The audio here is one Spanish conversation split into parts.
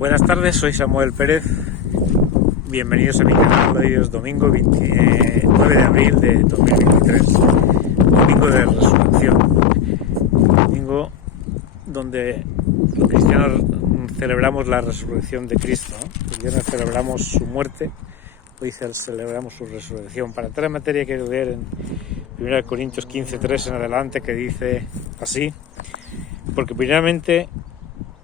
Buenas tardes, soy Samuel Pérez. Bienvenidos a mi canal. Hoy es domingo 9 de abril de 2023, domingo de resurrección, domingo donde los cristianos celebramos la resurrección de Cristo, ¿no? Los cristianos celebramos su muerte, hoy celebramos su resurrección. Para entrar en materia quiero leer en 1 Corintios 15:3 en adelante, que dice así: porque primeramente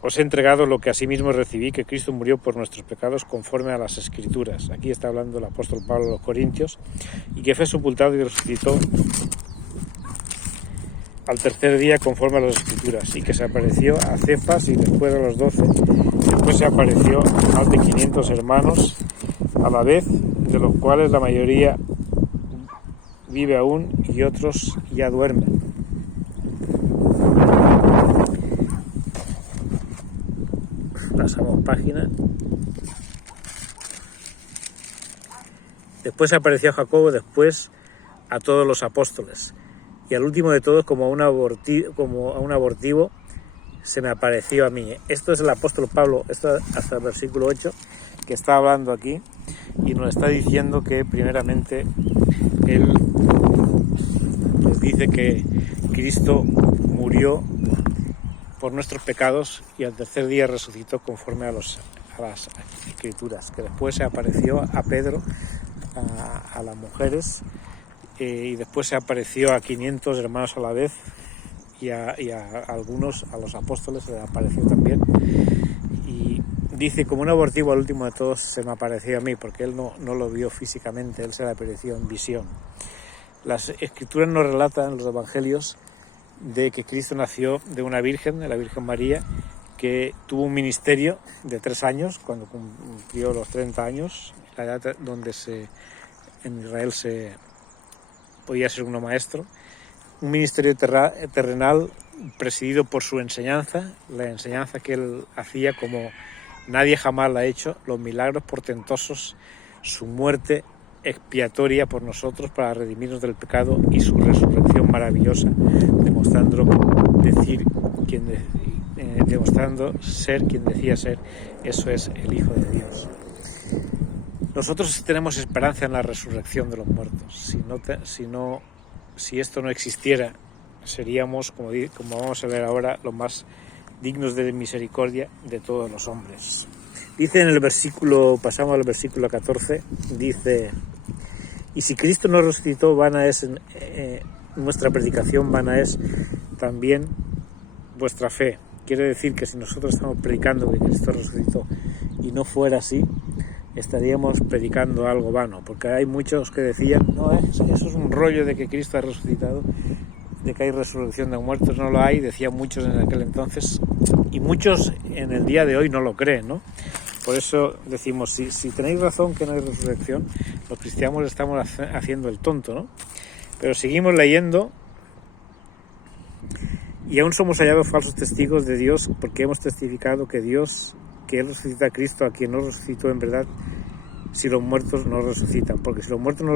os he entregado lo que asimismo recibí, que Cristo murió por nuestros pecados conforme a las Escrituras. Aquí está hablando el apóstol Pablo a los Corintios. Y que fue sepultado y resucitó al tercer día conforme a las Escrituras. Y que se apareció a Cefas y después a los 12. Después se apareció a más de 500 hermanos a la vez, de los cuales la mayoría vive aún y otros ya duermen. Pasamos página. Después apareció a Jacobo, después a todos los apóstoles. Y al último de todos, como a un abortivo, se me apareció a mí. Esto es el apóstol Pablo, esto hasta el versículo 8, que está hablando aquí y nos está diciendo que primeramente él nos dice que Cristo murió por nuestros pecados y al tercer día resucitó conforme a las Escrituras, que después se apareció a Pedro, a las mujeres, y después se apareció a 500 hermanos a la vez y a algunos, a los apóstoles, se les apareció también. Y dice, como un abortivo al último de todos se me apareció a mí, porque él no lo vio físicamente, él se le apareció en visión. Las Escrituras nos relatan, los evangelios, de que Cristo nació de una virgen, de la Virgen María, que tuvo un ministerio de 3 años, cuando cumplió los 30 años, la edad donde en Israel se podía ser uno maestro, un ministerio terrenal presidido por su enseñanza, la enseñanza que él hacía como nadie jamás la ha hecho, los milagros portentosos, su muerte expiatoria por nosotros para redimirnos del pecado y su resurrección maravillosa, demostrando ser quien decía ser. Eso es el Hijo de Dios. Nosotros tenemos esperanza en la resurrección de los muertos. Si esto no existiera, seríamos, como vamos a ver ahora, los más dignos de misericordia de todos los hombres. Dice en el versículo, pasamos al versículo 14, dice: y si Cristo no resucitó, vana es nuestra predicación, vana es también vuestra fe. Quiere decir que si nosotros estamos predicando que Cristo resucitó y no fuera así, estaríamos predicando algo vano, porque hay muchos que decían, no, eso es un rollo de que Cristo ha resucitado, de que hay resurrección de muertos. No lo hay, decían muchos en aquel entonces, y muchos en el día de hoy no lo creen, ¿no? Por eso decimos, si tenéis razón que no hay resurrección, los cristianos estamos haciendo el tonto, ¿no? Pero seguimos leyendo, y aún somos hallados falsos testigos de Dios, porque hemos testificado que Él resucita a Cristo, a quien no resucitó en verdad, si los muertos no resucitan. Porque si los muertos no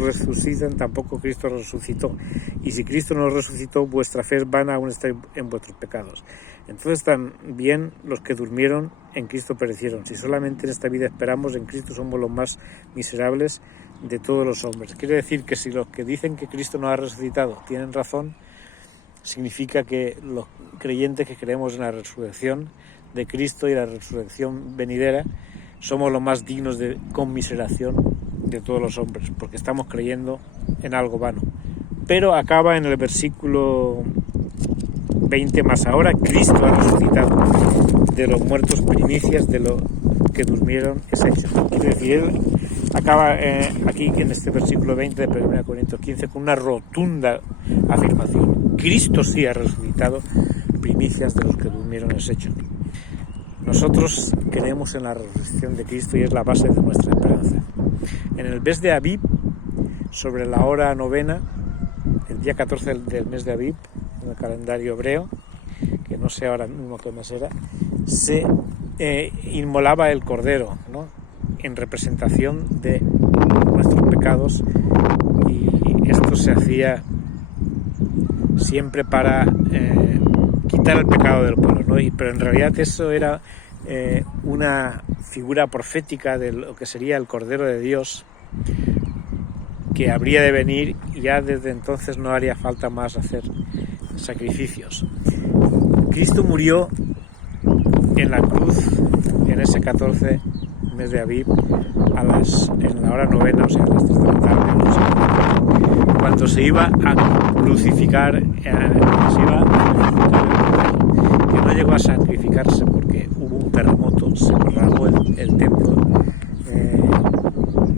resucitan, tampoco Cristo resucitó. Y si Cristo no resucitó, vuestra fe es vana, aún estáis en vuestros pecados. Entonces también los que durmieron en Cristo perecieron. Si solamente en esta vida esperamos, en Cristo somos los más miserables de todos los hombres. Quiere decir que si los que dicen que Cristo no ha resucitado tienen razón, significa que los creyentes que creemos en la resurrección de Cristo y la resurrección venidera somos los más dignos de conmiseración de todos los hombres, porque estamos creyendo en algo vano. Pero acaba en el versículo 20, más ahora Cristo ha resucitado de los muertos, primicias de los que durmieron es hecho. Quiere decir, él acaba aquí en este versículo 20 de 1 Corintios 15 con una rotunda afirmación: Cristo sí ha resucitado, primicias de los que durmieron es hecho. Nosotros creemos en la resurrección de Cristo y es la base de nuestra esperanza. En el mes de Abib, sobre la hora novena, el día 14 del mes de Abib, en el calendario hebreo, que no sé ahora mismo qué mes era, se inmolaba el cordero, ¿no?, en representación de nuestros pecados, y esto se hacía siempre para quitar el pecado del pueblo, ¿no? Pero en realidad eso era una figura profética de lo que sería el Cordero de Dios, que habría de venir, y ya desde entonces no haría falta más hacer sacrificios. Cristo murió en la cruz en ese 14 mes de Aviv en la hora novena, o sea, a las 3 de la tarde, cuando se iba a crucificar, que no llegó a sacrificarse porque hubo un terremoto, se rasgó el templo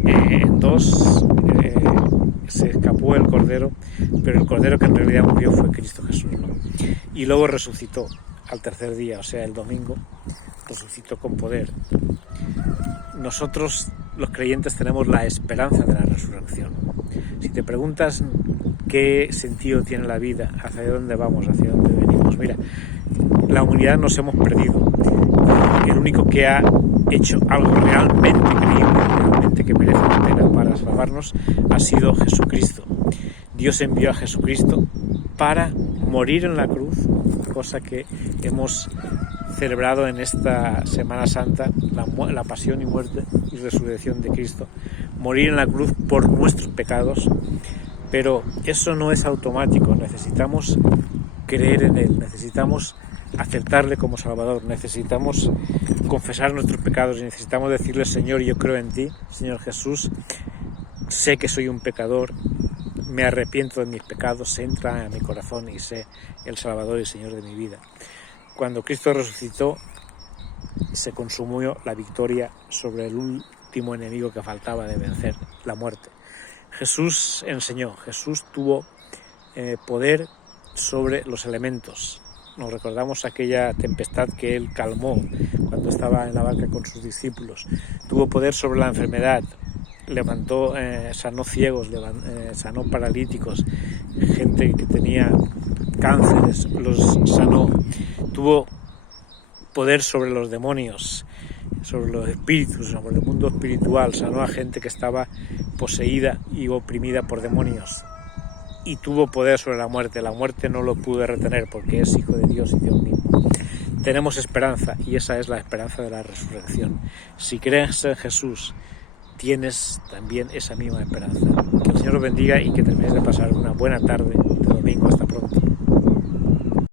en dos, se escapó el Cordero, pero el Cordero que en realidad murió fue Cristo Jesús, ¿no? Y luego resucitó al tercer día, o sea, el domingo, resucitó con poder. Nosotros, los creyentes, tenemos la esperanza de la resurrección. Si te preguntas qué sentido tiene la vida, hacia dónde vamos, hacia dónde venimos, mira, la humanidad nos hemos perdido. El único que ha hecho algo realmente creíble, realmente que merece la pena para salvarnos, ha sido Jesucristo. Dios envió a Jesucristo para morir en la cruz, cosa que hemos celebrado en esta Semana Santa, la pasión y muerte y resurrección de Cristo, morir en la cruz por nuestros pecados, pero eso no es automático, necesitamos creer en Él, necesitamos aceptarle como Salvador, necesitamos confesar nuestros pecados y necesitamos decirle: Señor, yo creo en ti, Señor Jesús, sé que soy un pecador, me arrepiento de mis pecados, entra a mi corazón y sé el Salvador y Señor de mi vida. Cuando Cristo resucitó, se consumó la victoria sobre el último enemigo que faltaba de vencer, la muerte. Jesús enseñó, Jesús tuvo poder sobre los elementos. Nos recordamos aquella tempestad que él calmó cuando estaba en la barca con sus discípulos. Tuvo poder sobre la enfermedad, levantó, sanó ciegos, sanó paralíticos, gente que tenía cánceres, los sanó. Tuvo poder sobre los demonios, sobre los espíritus, sobre el mundo espiritual, sanó a gente que estaba poseída y oprimida por demonios. Y tuvo poder sobre la muerte no lo pudo retener porque es Hijo de Dios y Dios mismo. Tenemos esperanza y esa es la esperanza de la resurrección. Si crees en Jesús, tienes también esa misma esperanza. Que el Señor os bendiga y que terminéis de pasar una buena tarde de domingo. Hasta pronto.